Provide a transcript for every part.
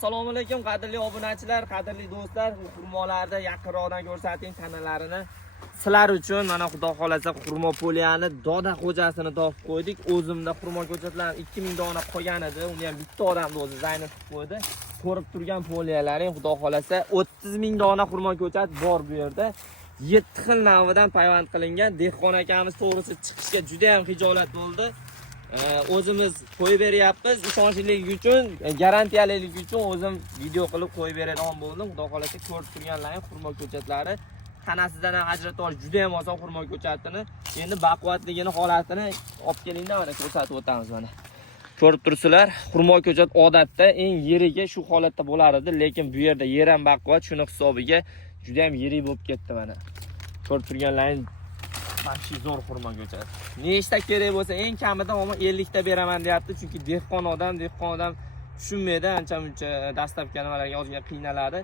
Assalomu alaykum qadrli obunachilar, qadrli do'stlar, xurmolarni yaqinroqdan ko'rsating tanalarini. Sizlar uchun mana xudo xolasa xurmo poliyani Doda xo'jasini topib qo'ydik. O'zimda xurmo ko'chatlar 2000 dona qolgan edi. Uni ham bitta odamni o'zi zaynat qilib qo'ydi. Ko'rib turgan poliyalaring xudo xolasa 30 000 dona xurmo ko'chat bor bu yerda. 7 xil navidan payvand qilingan. Dehqon akamiz to'g'risi chiqishga juda ham xijolat bo'ldi. O'zimiz qo'yib beryapmiz, ishonchlilik uchun, garantiyalik uchun o'zim video qilib qo'yib beradigan bo'ldim. Xudo xolasa ko'rib turganlaring xurmo ko'chatlari tanasidan ham ajratib olish juda ham oson xurmo ko'chatini. Endi baquvvatligini holatini olib kelingda mana ko'rsatib o'tamiz mana. Ko'rib tursizlar, xurmo ko'chat odatda eng yiriga shu holatda bo'lar edi, lekin bu yerda yer ham baquvvat, shuni hisobiga juda ham yirik bo'lib ketdi mana. Ko'rib turganlaring Baxshi zo'r xurmo ko'chat. Nechta kerak bo'lsa eng kamida 50 ta beraman deyapti, chunki dehqon odam tushunmaydi, ancha-muncha dastlabki nimalarga ozgina qiynaladi.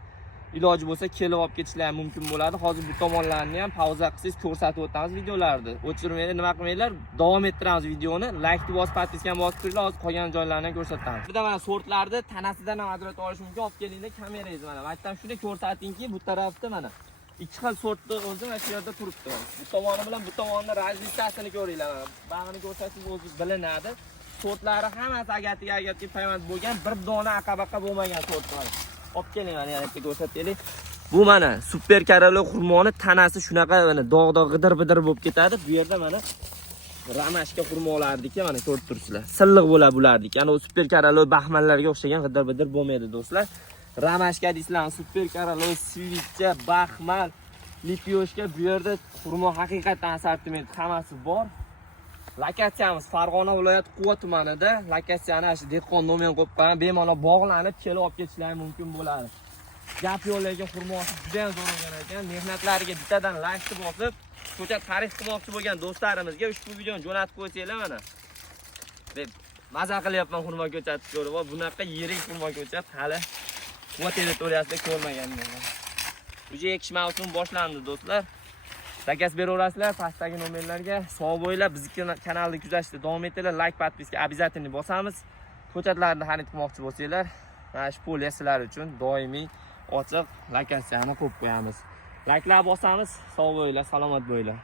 Iloji bo'lsa kelib olib ketishlari mumkin bo'ladi. Hozir bu tomonlarni ham pauza qilsangiz ko'rsatib o'tamiz videolarni. O'chirmaydi, nima qilmanglar, davom ettiramiz videoni. Like bosib, podpiskani bosib turinglar, hozir qolgan joylarini ko'rsatamiz. Burada mana sortlarni tanasidan ham ajratib olish mumkin. Olib kelinglar kamerangiz mana. Aytdim shuni ko'rsatingki, bu tarafda mana 2 xil sortni o'zi mana shu yerda turibdi. Bu tomoni bilan bu tomonni razlitsasini ko'ringlar. Bag'ini ko'rsangiz o'zi bilinadi. Sortlari hammasi agatiga payvand bo'lgan, bir dona aqabaqa bo'lmagan sortlar. Olib keling mana yerga ko'rsataylik. Bu mana super karalo xurmoni tanasi shunaqa mana dog' g'idir-bidir bo'lib ketadi. Bu yerda mana ramashka xurmolardiki mana ko'rib turibsizlar. Silliq bo'ladi bulardiki. Ya'ni o super karalo baxmallarga o'xshagan g'idir-bidir bo'lmaydi do'stlar. Ramashka deysizlar, super karalo, sivitcha, baxmal, lipyoshka bu yerda xurmo haqiqatan assortiment hammasi bor. Lokatsiyamiz Farg'ona viloyati Quva tumanida. Lokatsiyani shu dehqon nomer qo'yib qo'ygan, bemalol bog'lanib kelib olib ketishlari mumkin bo'ladi. Gap yo'q, lekin xurmosi juda ham zo'r bo'lgan ekan. Mehnatlariga bittadan like bosib, ko'chat xarid qilmoqchi bo'lgan do'stlarimizga ushbu videoni jo'natib qo'ysanglar mana. Deb maza qilyapman xurmo ko'chatni ko'rib, bunaqa yirik xurmo ko'chat hali Quva territoriyasida ko'rmaganman. Uje ekish mavsumi boshlandi do'stlar. Zakaz beraverasizlar, pastdagi nomerlarga sog' bo'linglar. Bizning kanalni kuzatishda davom etinglar. Like, podpiska обязательно bosamiz. Ko'chatlarni xarid qilmoqchi bo'lsanglar, mana shu poliya sizlar uchun doimiy ochiq lokatsiyani qo'yib qo'yamiz. Like'lar bosamiz. Sog' bo'linglar, salomat bo'linglar.